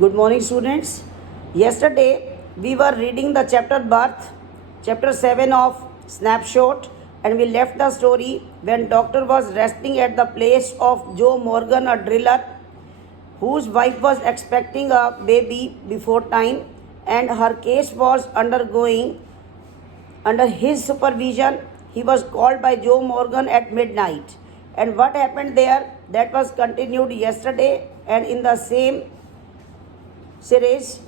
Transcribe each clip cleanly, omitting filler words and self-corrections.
Good morning, students. Yesterday we were reading the chapter Birth, chapter 7 of Snapshot, and we left the story when doctor was resting at the place of Joe Morgan, a driller whose wife was expecting a baby before time, and her case was undergoing under his supervision. He was called by Joe Morgan at midnight. And what happened there? That was continued yesterday, and in the same series,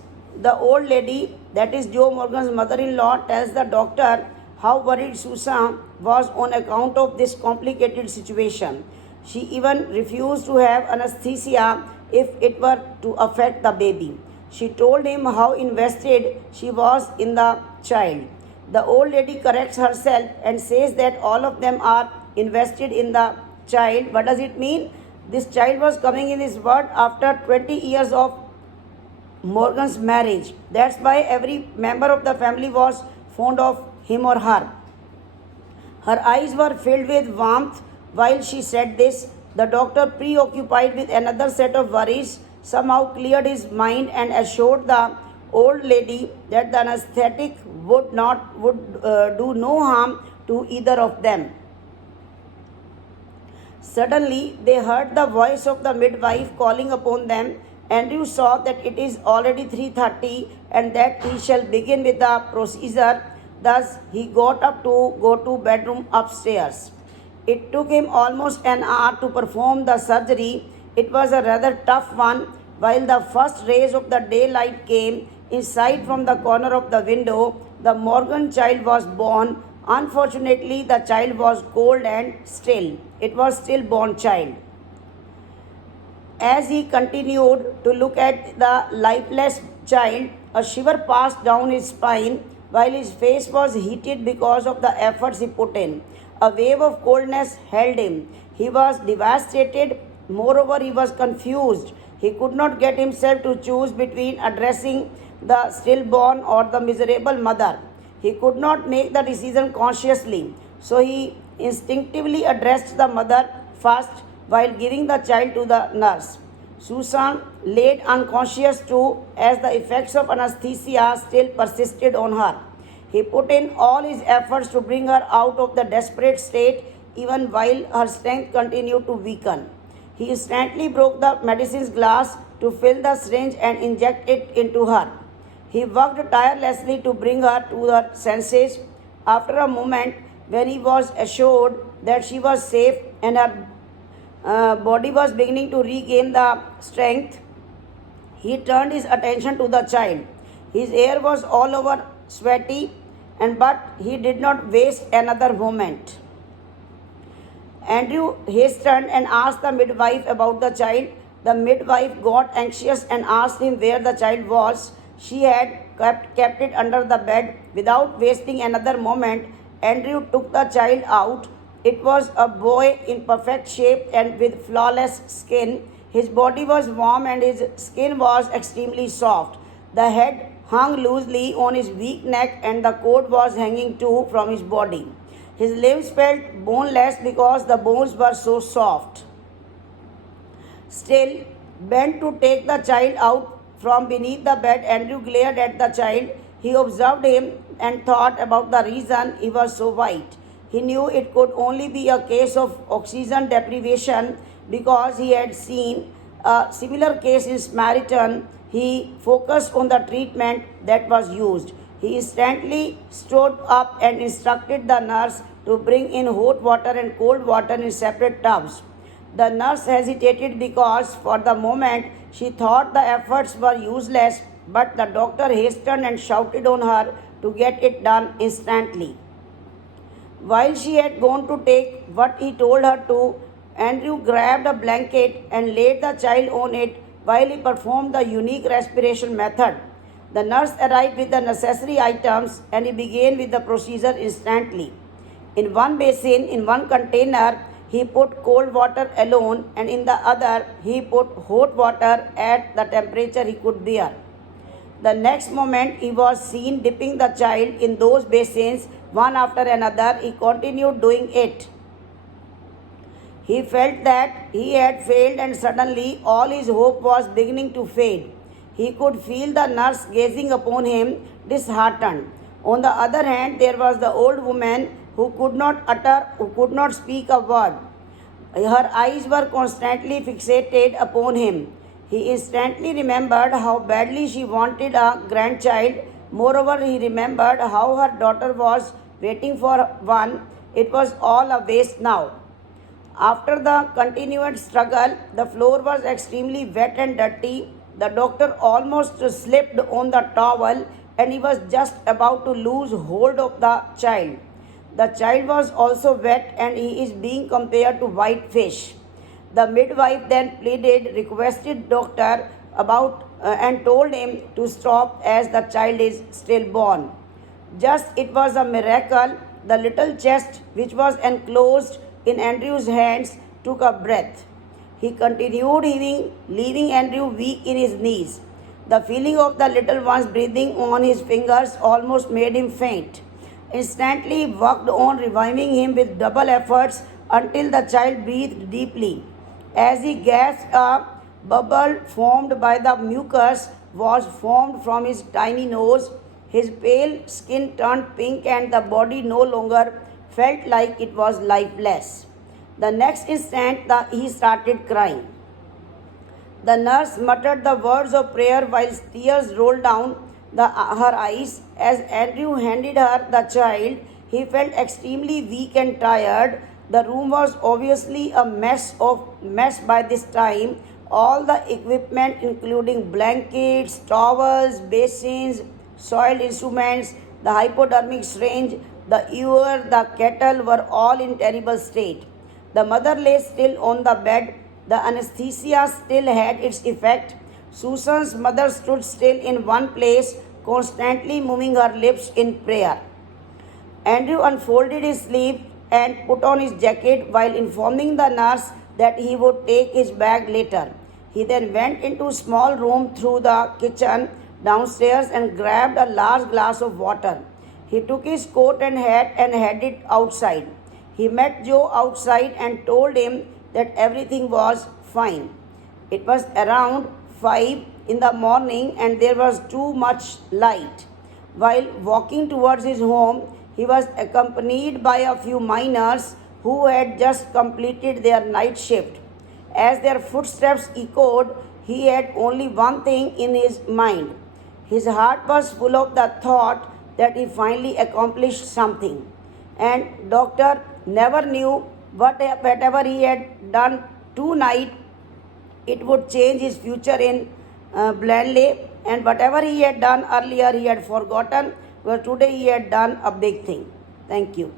the old lady, that is Joe Morgan's mother-in-law, tells the doctor how worried Susan was on account of this complicated situation. She even refused to have anesthesia if it were to affect the baby. She told him how invested she was in the child. The old lady corrects herself and says that all of them are invested in the child. What does it mean? This child was coming in this world after 20 years of Morgan's marriage. That's why every member of the family was fond of him or her. Her eyes were filled with warmth while she said this. The doctor, preoccupied with another set of worries, somehow cleared his mind and assured the old lady that the anesthetic would do no harm to either of them. Suddenly, they heard the voice of the midwife calling upon them. Andrew saw that it is already 3:30 and that he shall begin with the procedure. Thus, he got up to go to bedroom upstairs. It took him almost an hour to perform the surgery. It was a rather tough one. While the first rays of the daylight came inside from the corner of the window, the Morgan child was born. Unfortunately, the child was cold and still. It was stillborn child. As he continued to look at the lifeless child, a shiver passed down his spine while his face was heated because of the efforts he put in. A wave of coldness held him. He was devastated. Moreover, he was confused. He could not get himself to choose between addressing the stillborn or the miserable mother. He could not make the decision consciously, so he instinctively addressed the mother first while giving the child to the nurse. Susan laid unconscious too, as the effects of anesthesia still persisted on her. He put in all his efforts to bring her out of the desperate state, even while her strength continued to weaken. He instantly broke the medicine's glass to fill the syringe and inject it into her. He worked tirelessly to bring her to her senses. After a moment, when he was assured that she was safe and her body was beginning to regain the strength, he turned his attention to the child. His hair was all over sweaty, but he did not waste another moment. Andrew hastened and asked the midwife about the child. The midwife got anxious and asked him where the child was. She had kept it under the bed. Without wasting another moment, Andrew took the child out. It was a boy in perfect shape and with flawless skin. His body was warm and his skin was extremely soft. The head hung loosely on his weak neck and the coat was hanging too from his body. His limbs felt boneless because the bones were so soft. Still, bent to take the child out from beneath the bed, Andrew glared at the child. He observed him and thought about the reason he was so white. He knew it could only be a case of oxygen deprivation because he had seen a similar case in Samaritan. He focused on the treatment that was used. He instantly stood up and instructed the nurse to bring in hot water and cold water in separate tubs. The nurse hesitated because for the moment she thought the efforts were useless, but the doctor hastened and shouted on her to get it done instantly. While she had gone to take what he told her to, Andrew grabbed a blanket and laid the child on it while he performed the unique respiration method. The nurse arrived with the necessary items and he began with the procedure instantly. In one basin, in one container, he put cold water alone, and in the other, he put hot water at the temperature he could bear. The next moment, he was seen dipping the child in those basins one after another. He continued doing it. He felt that he had failed and suddenly all his hope was beginning to fade. He could feel the nurse gazing upon him, disheartened. On the other hand, there was the old woman who could not speak a word. Her eyes were constantly fixated upon him. He instantly remembered how badly she wanted a grandchild. Moreover, he remembered how her daughter was waiting for one. It was all a waste now. After the continued struggle, the floor was extremely wet and dirty. The doctor almost slipped on the towel and he was just about to lose hold of the child. The child was also wet and he is being compared to white fish. The midwife then pleaded, requested doctor and told him to stop as the child is stillborn. Just it was a miracle. The little chest which was enclosed in Andrew's hands took a breath. He continued heaving, leaving Andrew weak in his knees. The feeling of the little one's breathing on his fingers almost made him faint. Instantly he worked on reviving him with double efforts until the child breathed deeply. As he gasped, a bubble formed by the mucus was formed from his tiny nose. His pale skin turned pink and the body no longer felt like it was lifeless. The next instant, he started crying. The nurse muttered the words of prayer while tears rolled down her eyes. As Andrew handed her the child, he felt extremely weak and tired. The room was obviously a mess by this time. All the equipment, including blankets, towels, basins, soiled instruments, the hypodermic syringe, the ewer, the kettle were all in terrible state. The mother lay still on the bed. The anesthesia still had its effect. Susan's mother stood still in one place, constantly moving her lips in prayer. Andrew unfolded his sleeve and put on his jacket while informing the nurse that he would take his bag later. He then went into a small room through the kitchen downstairs and grabbed a large glass of water. He took his coat and hat and headed outside. He met Joe outside and told him that everything was fine. It was around 5 in the morning and there was too much light. While walking towards his home, he was accompanied by a few miners who had just completed their night shift. As their footsteps echoed, he had only one thing in his mind. His heart was full of the thought that he finally accomplished something. And doctor never knew whatever he had done tonight, it would change his future in Blanley. And whatever he had done earlier, he had forgotten. But today he had done a big thing. Thank you.